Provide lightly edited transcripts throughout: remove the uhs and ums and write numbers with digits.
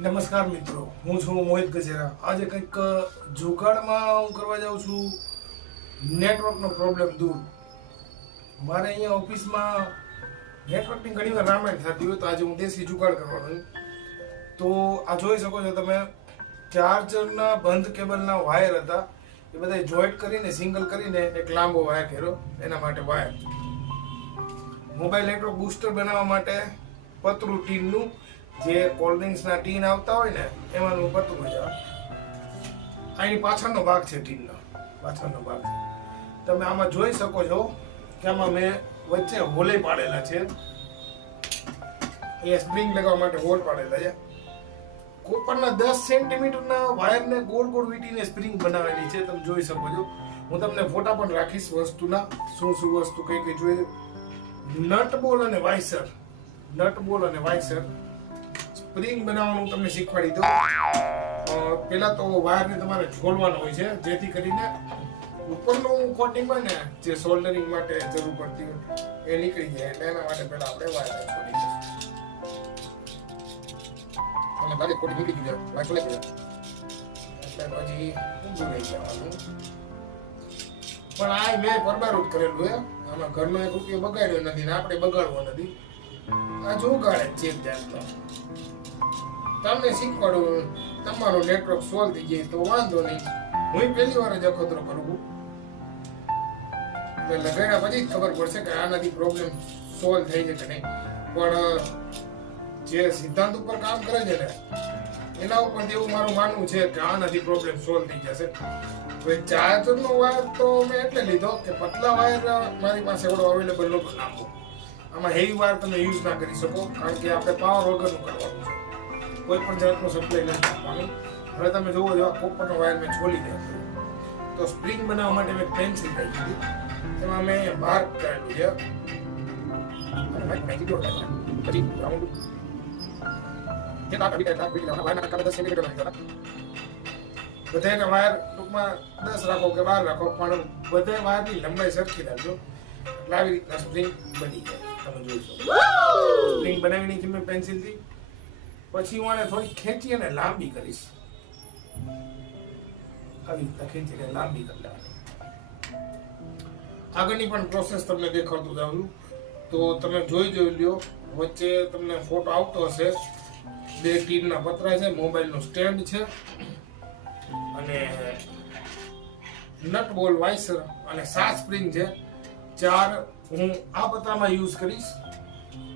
નમસ્કાર મિત્રો, હું છું મોહિત ગજેરા. આજે કંઈક જુગાડમાં હું કરવા જાઉં છું. નેટવર્કનો પ્રોબ્લેમ દૂર. મારે અહીંયા ઓફિસમાં નેટવર્કની ઘણી વાર રામાયણ થતી હોય, તો આજે હું દેશી જુગાડ કરવાનો છું. તો આ જોઈ શકો છો તમે, ચાર્જરના બંધ કેબલના વાયર હતા, એ બધા જોઈન્ટ કરીને સિંગલ કરીને એક લાંબો વાયર કર્યો. એના માટે વાયર, મોબાઈલ નેટવર્ક બૂસ્ટર બનાવવા માટે પતરું ટીનનું, જે કોલ્ડ ડ્રિંક્સના ટીન આવતા હોય ને એમાંનું પતરું છે. આની પાછળનો ભાગ છે, ટીનનો પાછળનો ભાગ છે. તમે આમાં જોઈ શકો છો કે આમાં મેં વચ્ચે હોલે પાડેલા છે. એ સ્પ્રિંગ લગાવવા માટે હોલ પાડેલા છે. કોપરના 10 સેન્ટીમીટરના વાયરને ગોળ ગોળ વીંટીને સ્પ્રિંગ બનાવેલી છે. તમે જોઈ શકો છો. હું તમને ફોટા પણ રાખીશ વસ્તુના, શું શું વસ્તુ કઈ કઈ જોઈએ. નટ બોલ અને વાઇસર, નટ બોલ અને વાઇસર સ્પ્રિંગ બનાવવાનું તમને શીખવાડી દઉં. પહેલા તો વાયરને તમારે છોલવાનો હોય છે, જેથી કરીને ઉપરનું કોટિંગ હોય ને, જે સોલ્ડરિંગ માટે જરૂર પડતી હોય એ નીકળી જાય. એટલે એના માટે પહેલા આપણે વાયરને છોડી દઈશું. અને બારે કોટિંગ નીકળી ગયું, વાયર છોલે ગયા એટલે પછી ઊંધું રહી જવાનું. પણ આ મેં પરબારૂટ કરેલું છે. આમાં ઘરનો 1 રૂપિયો બગાડ્યો નથી ને આપણે બગાડવો નથી. આ જોગાડે ચેક જાતનો. તમને શીખવાડું, તમારું નેટવર્ક સોલ્વ થઈ જાય તો વાંધો નહીં. હું પહેલી વાર જ અખતરો કરું છું, એટલે લગાડ્યા પછી જ ખબર પડશે કે આનાથી પ્રોબ્લેમ સોલ્વ થઈ છે કે નહીં. પણ જે સિદ્ધાંત ઉપર કામ કરે છે ને, એના ઉપર એવું મારું માનવું છે કે આનાથી પ્રોબ્લેમ સોલ્વ થઈ જશે. ચાર્જરનો વાયર તો મેં એટલે લીધો કે પતલા વાયર મારી પાસે એવડો અવેલેબલ નહોતો લાંબો. આમાં હેવી વાયર તમે યુઝ ના કરી શકો, કારણ કે આપણે પાવર વગરનું કરવાનું છે. કોઈ પણ જાતનો સપ્લાય નથી આપવાનું. હવે તમે જોવો છો, આ કોપરનો વાયર મેં છોલી દે તો સ્પ્રિંગ બનાવવા માટે મેં પેન્સિલ લઈ લીધી. એમાં મેં માર્ક કરેલું છે. પછી રાઉન્ડ બધાના વાયર ટૂંકમાં 10 રાખો કે 12 રાખો, પણ બધા વાયરની લંબાઈ સરખી રાખજો. એટલે આવી રીતના સ્પ્રિંગ બની જાય. તમે જોઈ શકો સ્પ્રિંગ બનાવી નાખી મેં પેન્સિલથી. પછી હું આને થોડી ખેંચી અને લાંબી કરીશ. આવી રીતના ખેંચીને લાંબી કરી લેવાની. આગળની પણ પ્રોસેસ તમને દેખાડતું જાઉં છું, તો તમે જોઈ લ્યો. વચ્ચે તમને ફોટો આવતો હશે. 2 ટીનના પતરા છે, મોબાઈલનું સ્ટેન્ડ છે, અને નટ બોલ, વાઇસર અને 7 સ્પ્રિંગ છે. 4 હું આ પતરામાં યુઝ કરીશ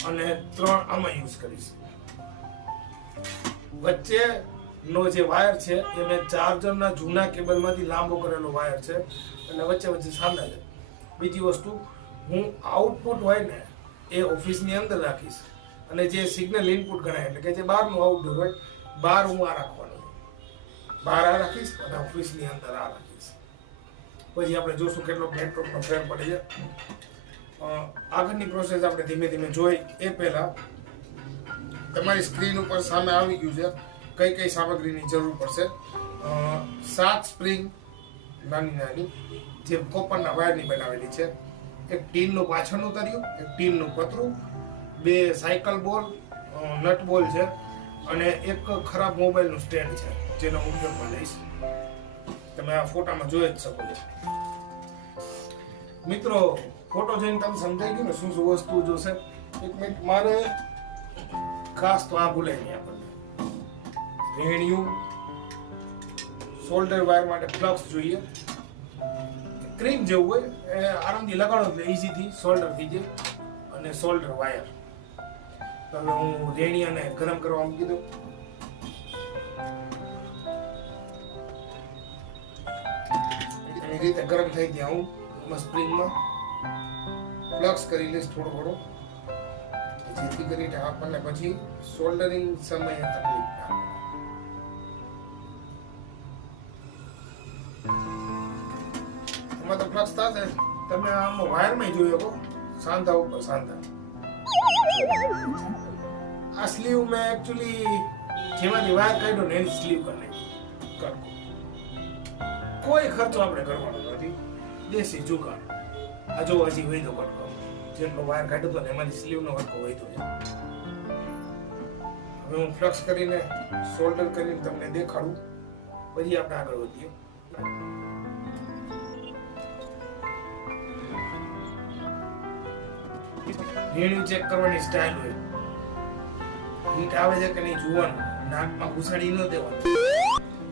અને 3 આમાં યુઝ કરીશ. વચ્ચેનો જે વાયર છે એ મેં ચાર્જરના જૂના કેબલમાંથી લાંબો કરેલો વાયર છે, એટલે વચ્ચે સાંધા છે. બીજી વસ્તુ, હું આઉટપુટ હોય ને એ ઓફિસની અંદર રાખીશ, અને જે સિગ્નલ ઇનપુટ ગણાય, એટલે કે જે બહારનું આઉટડોર હોય, બહાર હું આ રાખવાનું છે. બહાર આ રાખીશ અને ઓફિસની અંદર આ રાખીશ. પછી આપણે જોશું કેટલો નેટવર્કનો ફેર પડે છે. આગળની પ્રોસેસ આપણે ધીમે ધીમે જોઈ એ પહેલા તમારી સ્ક્રીન ઉપર સામે આવી ગયું છે કઈ કઈ સામગ્રીની જરૂર પડશે. 7 સ્પ્રિંગ નાની નાની, જે કોપરના વાયરની બનાવેલી છે. એક ટીનનું પાછળનું તર્યું, એક ટીનનું પતરું, 2 સાયકલ બોલ, નટ બોલ છે, અને એક ખરાબ મોબાઈલનું સ્ટેન્ડ છે, જેનો ઉપયોગ પણ લઈશ. તમે આ ફોટામાં જોઈ જ શકો છો. મિત્રો, ફોટો જોઈને તમે સમજાઈ ગયું ને શું શું વસ્તુ જોશે. 1 મિનિટ, મારે ખાસ તો આ ભૂલાય નહીં આપણને. રેણિયું, શોલ્ડર વાયર માટે ફ્લક્સ જોઈએ. ક્રીમ જેવું હોય, એ આરામથી લગાડો એટલે ઇઝીથી શોલ્ડર થઈ જાય. અને શોલ્ડર વાયર. તો હવે હું રેણિયાને ગરમ કરવા મૂકી દઉં. એની રીતે ગરમ થઈ ગયા હું સ્પ્રિંગમાં ફ્લક્સ કરી લઈશ થોડો થોડો, જેથી કરીને આપણને પછી સોલ્ડરિંગ સમયે તકલીફ ના આવે. એમાં તો ફ્લક્સ થશે. તમે આમાં વાયરમાં જોઈ શકો, સાંધા ઉપર સાંધા. આ સ્લીવ મેં એકચ્યુઅલી જેમાંથી વાયર કાઢ્યો ને એની સ્લીવ કરી નાખી. કોઈ ખર્ચો આપણે કરવાનો નથી, દેશી જુગાડ. આ જો હજી વૈધો કટકો, જેટલો વાયર કાઢ્યો હતો ને એમાંથી સ્લીવનો કટકો વૈધો છે. હવે હું ફ્લક્સ કરીને સોલ્ડર કરીને તમને દેખાડું, પછી આપણે આગળ વધીએ. રેણિયું ચેક કરવાની સ્ટાઇલ હોય, હીટ આવે છે કે નહીં જોવાનું, નાકમાં ઘુસાડી ન દેવાનું,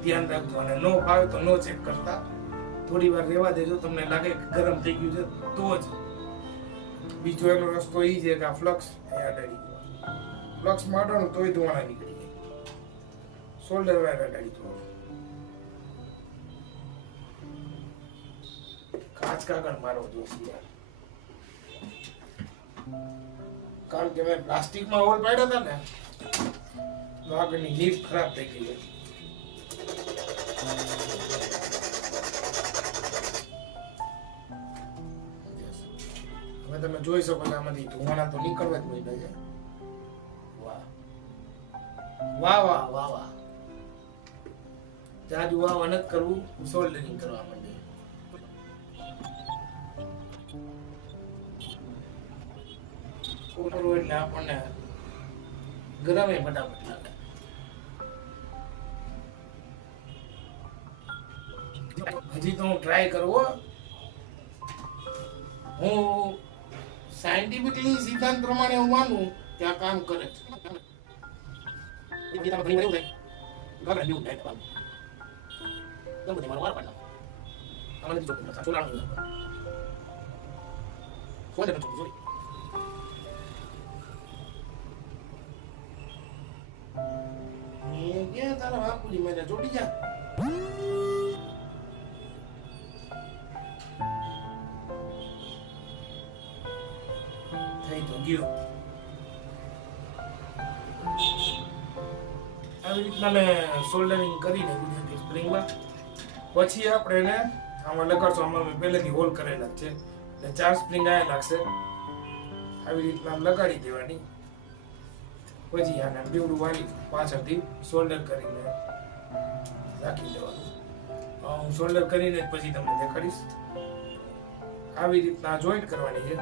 ધ્યાન રાખજો. અને નો ફાવે તો નો ચેક કરતા, થોડી વાર રહેવા દેજો. તમને લાગે કે ગરમ થઈ ગયું છે તો જ. બીજો એનો રસ્તો એ છે કે આ ફ્લક્સ અહીંયા અડાડી ગયો, ફ્લક્સ મારવાનું તોય ધોવાના નીકળી જાય, શોલ્ડર વાયર અડાડી દો. કાચ કાગળ મારવો જોઈશે, કારણ કે મેં પ્લાસ્ટિકમાં હોલ પાડ્યા હતા ને તો આગળની લીફ ખરાબ થઈ ગઈ હતી. હવે તમે જોઈ શકો છો આમાંથી ધુમાડા તો નીકળવા જ માંડ્યા છે. વાહ વાહ વાહ વાહ વાહ. જાજુ વાહ નથી કરવું, સોલ્ડરિંગ કરવા માંડે. એટલે આપણને ગરમે ફટાફટ લાગે. હજી તો હું ટ્રાય કરવો. હું સાયન્ટિફિકલી સિદ્ધાંત પ્રમાણે હું માનું કે આ કામ કરે છે. તારા બાપુજી મેં જોડી જા. થઈ તો ગયો. આવી રીતના મેં સોલ્ડરિંગ કરી નાખ્યું છે સ્પ્રિંગમાં. પછી આપણે એને આમાં લગાડશું. આમાં મેં પહેલેથી હોલ કરેલા છે એટલે 4 સ્પ્રિંગ આયા લાગશે. આવી રીતના લગાડી દેવાની. પછી આને બેવડું વાળી પાછળથી સોલ્ડર કરીને રાખી દેવાનું. હું સોલ્ડર કરીને પછી તમને દેખાડીશ. આવી રીતના જોઈન્ટ કરવાની છે.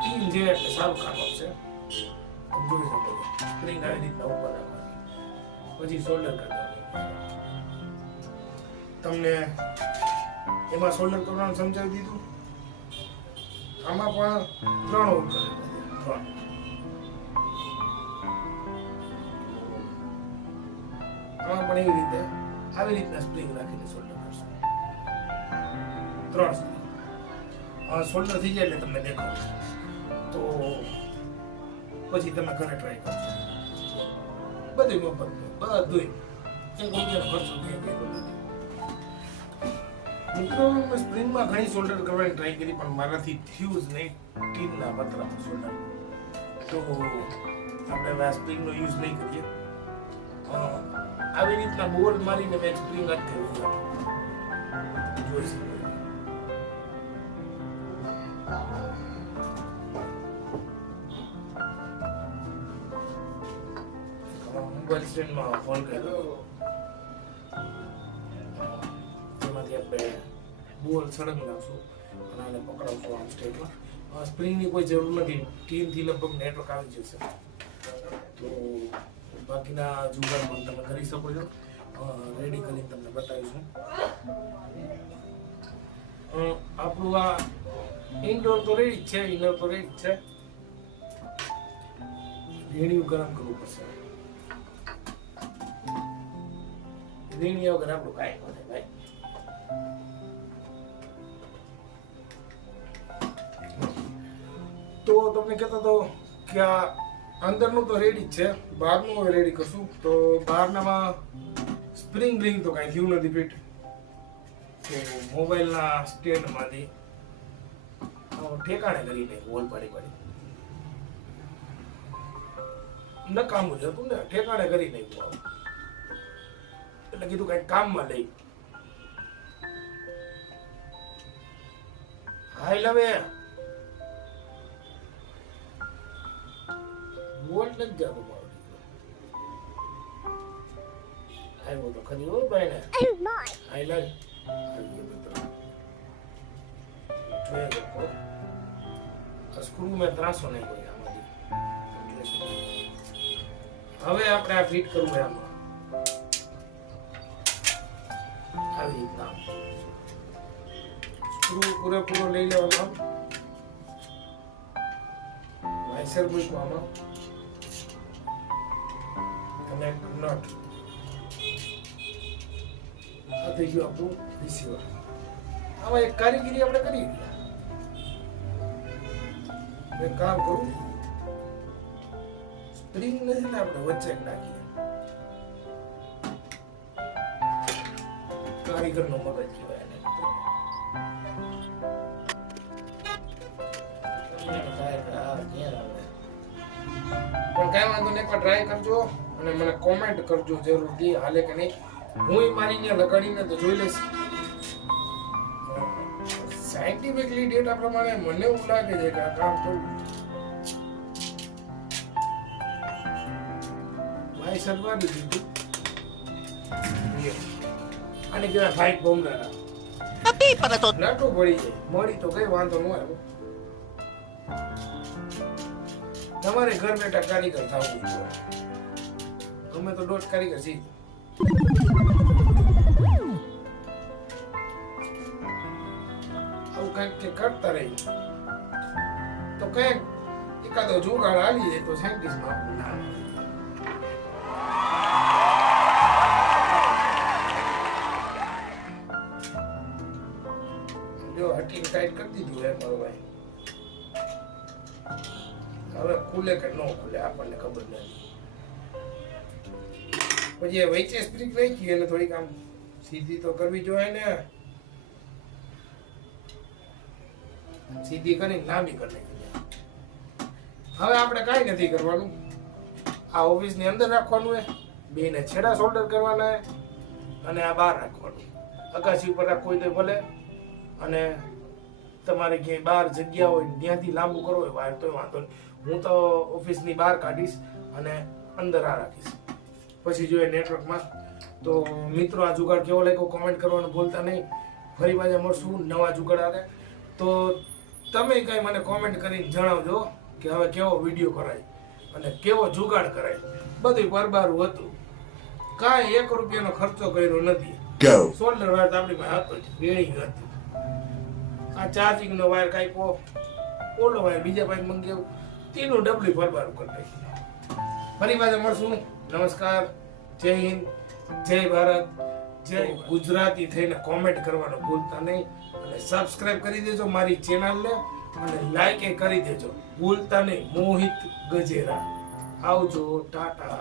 ટીમ જે એટલે સારું કામ આપશે. જોઈ શકો છો સ્પ્રિંગ આવી રીતના ઉપર રાખવાની, પછી સોલ્ડર કરવાનું. તમને એમાં સોલ્ડર કરવાનું સમજાવી દીધું. આમાં પણ 3 હોલ કરેલા છે. 3 આમાં પણ એવી રીતે આવી રીતના સ્પ્રિંગ રાખીને સોલ્ડર કરશું. 3 સ્પ્રિંગ સોલ્ડર થઈ જાય એટલે તમને દેખાડું. તો પછી તમે ઘરે ટ્રાય કરજો. બધું મફત, બધું એક રૂપિયાનો ખર્ચો કંઈ કર્યો નથી. મિત્રો મેં સ્પ્રિંગમાં ઘણી સોલ્ડર કરવાની ટ્રાય કરી પણ મારાથી થયું જ નહીં. ટીનના પતરામાં સોલ્ડર. તો આપણે હવે આ સ્પ્રિંગનો યુઝ નહીં કરીએ. આવી રીતના બોલ મારીને મેં સ્પ્રિંગ જ કર્યું જોઈ શકો. મોબાઈલ સ્ટેન્ડમાં ફોન કર્યો, એમાંથી આપણે બોલ સળંગ નાખશું અને આને પકડાવશું આમ સ્ટેન્ડમાં. સ્પ્રિંગની કોઈ જરૂર નથી, ટીનથી લગભગ નેટવર્ક આવી જશે. તો બાકીના જુગાડ પણ તમે કરી શકો છો. રેડી કરીને તમને બતાવીશું. આપણું આ ઇન્ડોર તો રેડી જ છે, ઇનડોર તો રેડી જ છે. રેડિયું ગરમ કરવું પડશે. રેડિયા વગર આપણું કાંઈ ન થાય ભાઈ. તો તમને કહેતો હતો કે આ અંદરનું તો રેડી જ છે, બહારનું હવે રેડી કરશું. તો બહારનામાં સ્પ્રિંગ રિંગ તો કાંઈ થયું નથી ફિટ. તો મોબાઈલના સ્ટેન્ડમાંથી ઠેકાણે કરી નાખ્યું હોલ પાડી પાડી. નકામું જ હતું ને, ઠેકાણે કરી નાખ્યું. એટલે કીધું કઈ કામમાં લઈ. હાઈ લવે બોલ નથી જતો મારો દીકરો. આવ્યો તો ખરી હોય ભાઈ ને. હાઈ લાગ જોયા સ્ક્રૂ મેં ત્રાસો નહીં કોઈ આમાંથી. હવે આપણે આ ફિટ કરવું છે આમાં આવી રીતના સ્ક્રૂ પૂરેપૂરો લઈ લેવાનો વાઇસર મૂકવામાં અને નટ આ થઈ ગયું આપણું રિસીવર આમાં એક કારીગીરી આપણે કરી એક કામ કરું સ્પ્રિંગ નથી ને આપણે વચ્ચે નાખીએ કારીગરનો મગજ કહેવાય એને પણ કઈ વાંધો નહીં એકવાર ટ્રાય કરજો અને મને કોમેન્ટ કરજો જરૂરથી હાલે કે નહીં હું મારી અહીંયા લગાડીને તો જોઈ લઈશ સાયન્ટિફિકલી ડેટા પ્રમાણે મને એવું લાગે છે કે આ કામ થોડું ભાઈ સરવાડી દીધું આને કહેવાય ફાઇટ બોમ્બરા નાટું પડી જાય મળી તો કઈ વાંધો ન આવ્યો તમારે ઘર બેઠા કારીગર થવું જોઈએ અમે તો દોઢ કારીગર છીએ આવું કંઈક કે કરતા રહી તો કંઈક એકાદો જુગાડ હાલી જાય તો સાયન્ટિસ્ટમાં આપણું નામ જો હટીને ટાઈટ કરી દીધું હે મારો ભાઈ હવે ખુલે કે ન ખુલે આપણને ખબર નથી પછી વચ્ચે સ્પ્રિંગ રહી ગઈ એને થોડીક આમ સીધી તો કરવી જોઈએ ને સીધી કરીને લાંબી કરી નાખી હવે આપણે કાંઈ નથી કરવાનું આ ઓફિસની અંદર રાખવાનું હે બેને છેડા શોલ્ડર કરવાના હે અને આ બહાર રાખવાનું અગાસી ઉપર રાખવું હોય તો ભલે અને તમારે ક્યાંય બહાર જગ્યા હોય ત્યાંથી લાંબુ કરવો હોય વાયર તો વાંધો નહીં હું તો ઓફિસની બહાર કાઢીશ અને અંદર આ રાખીશ પછી જોઈએ નેટવર્કમાં તો મિત્રો આ જુગાડ કેવો લાગ્યો કોમેન્ટ કરવાનું ભૂલતા નહીં ફરી પાછા મળશું નવા જુગાડ આવે તો તમે કંઈ મને કોમેન્ટ કરીને જણાવજો કે હવે કેવો વિડીયો કરાય અને કેવો જુગાડ કરાય બધું પરબારું હતું કાંઈ 1 રૂપિયાનો ખર્ચો કર્યો નથી સોલ્ડર વાયર તો આપણી પાસે હતો જ વેણી હતું આ ચાર્જિંગનો વાયર કાપ્યો ઓલો વાયર બીજા પાસે મંગાવ્યો તેનું ડબલી પરબારું કરી નાખ્યું ફરી પાછા મળશું નમસ્કાર જય હિન્દ જય ભારત જય ગુજરાતી થઈને કોમેન્ટ કરવાનું ભૂલતા નહીં અને સબસ્ક્રાઇબ કરી દેજો મારી ચેનલને અને લાઈક એ કરી દેજો ભૂલતા નહીં મોહિત ગજેરા આવજો ટાટા